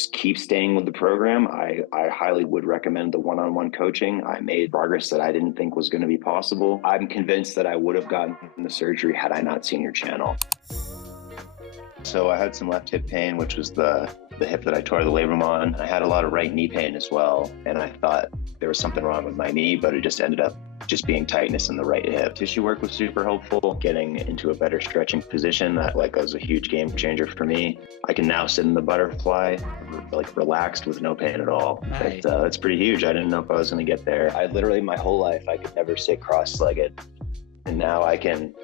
just keep staying with the program. I highly would recommend the one-on-one coaching. I made progress that I didn't think was going to be possible. I'm convinced that I would have gotten the surgery had I not seen your channel. So I had some left hip pain, which was the hip that I tore the labrum on. I had a lot of right knee pain as well. And I thought there was something wrong with my knee, but it just ended up just being tightness in the right hip. Tissue work was super helpful. Getting into a better stretching position, that was a huge game changer for me. I can now sit in the butterfly, relaxed with no pain at all. Nice. That's pretty huge. I didn't know if I was going to get there. I literally, my whole life, I could never sit cross-legged. And now I can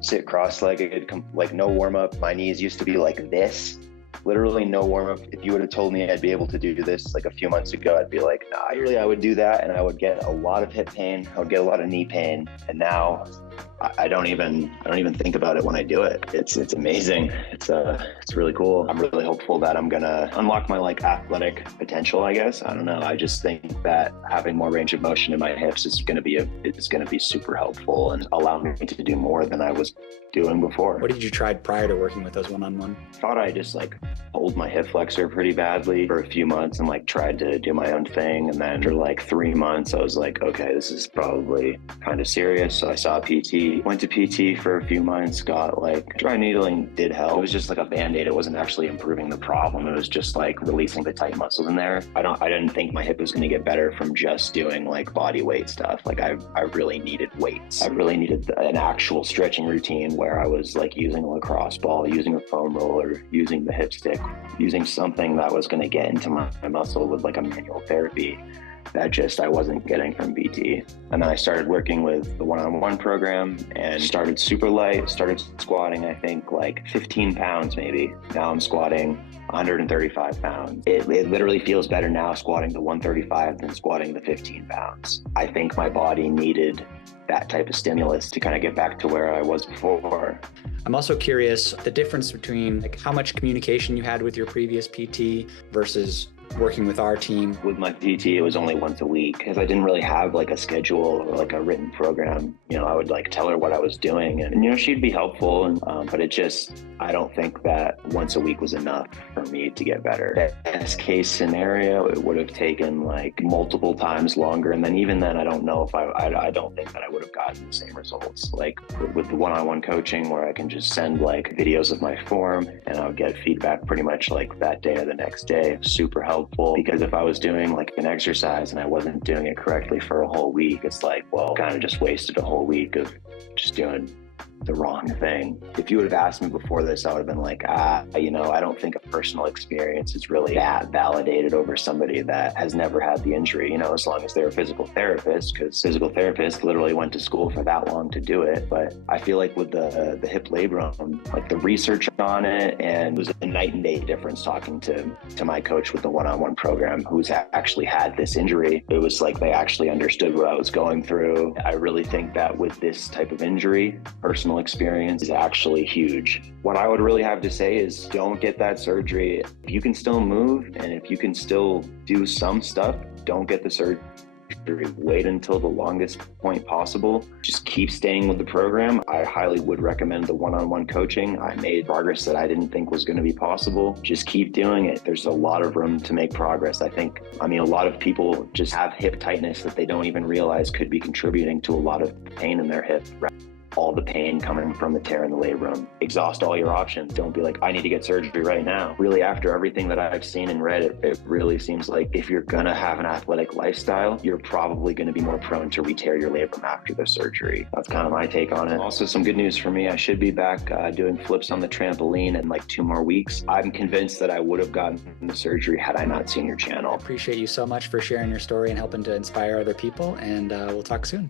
sit cross-legged, no warm-up. My knees used to be like this, literally no warm-up. If you would have told me I'd be able to do this like a few months ago, I'd be like, nah, really, I would do that, and I would get a lot of hip pain, I would get a lot of knee pain, and now I don't even think about it when I do it. It's amazing. It's really cool. I'm really hopeful that I'm gonna unlock my athletic potential, I guess. I don't know. I just think that having more range of motion in my hips is gonna be super helpful and allow me to do more than I was doing before. What did you try prior to working with those one-on-one? Thought I just pulled my hip flexor pretty badly for a few months and tried to do my own thing. And then for 3 months, I was like, okay, this is probably kind of serious. So I saw a PT, went to PT for a few months, got dry needling did help. It was just like a Band-Aid. It wasn't actually improving the problem. It was just releasing the tight muscles in there. I didn't think my hip was going to get better from just doing body weight stuff. I really needed weights. I really needed an actual stretching routine where I was using a lacrosse ball, using a foam roller, using the Hipstick, using something that was going to get into my muscle with a manual therapy that I wasn't getting from BT. And then I started working with the one-on-one program and started super light, started squatting, I think 15 pounds maybe. Now I'm squatting 135 pounds. It literally feels better now squatting the 135 than squatting the 15 pounds. I think my body needed that type of stimulus to kind of get back to where I was before. I'm also curious the difference between how much communication you had with your previous PT versus working with our team. With my PT, it was only once a week because I didn't really have a schedule or a written program. I would tell her what I was doing and she'd be helpful. But I don't think that once a week was enough for me to get better. Best case scenario, it would have taken multiple times longer. And then even then, I don't know if I don't think that I would have gotten the same results. With the one-on-one coaching where I can just send videos of my form and I'll get feedback pretty much that day or the next day. Super helpful, because if I was doing an exercise and I wasn't doing it correctly for a whole week, it's kind of just wasted a whole week of just doing the wrong thing. If you would have asked me before this, I would have been I don't think a personal experience is really that validated over somebody that has never had the injury, as long as they're a physical therapist, because physical therapists literally went to school for that long to do it. But I feel with the hip labrum, the research on it, and it was a night and day difference talking to my coach with the one-on-one program who's actually had this injury. It was they actually understood what I was going through. I really think that with this type of injury, personal experience is actually huge. What I would really have to say is don't get that surgery. If you can still move and if you can still do some stuff, don't get the surgery. Wait until the longest point possible. Just keep staying with the program. I highly would recommend the one-on-one coaching. I made progress that I didn't think was going to be possible. Just keep doing it. There's a lot of room to make progress. A lot of people just have hip tightness that they don't even realize could be contributing to a lot of pain in their hip. All the pain coming from the tear in the labrum. Exhaust all your options. Don't be I need to get surgery right now. Really, after everything that I've seen and read, it really seems if you're gonna have an athletic lifestyle, you're probably gonna be more prone to re-tear your labrum after the surgery. That's kind of my take on it. Also, some good news for me, I should be back doing flips on the trampoline in 2 more weeks. I'm convinced that I would have gotten the surgery had I not seen your channel. I appreciate you so much for sharing your story and helping to inspire other people, and we'll talk soon.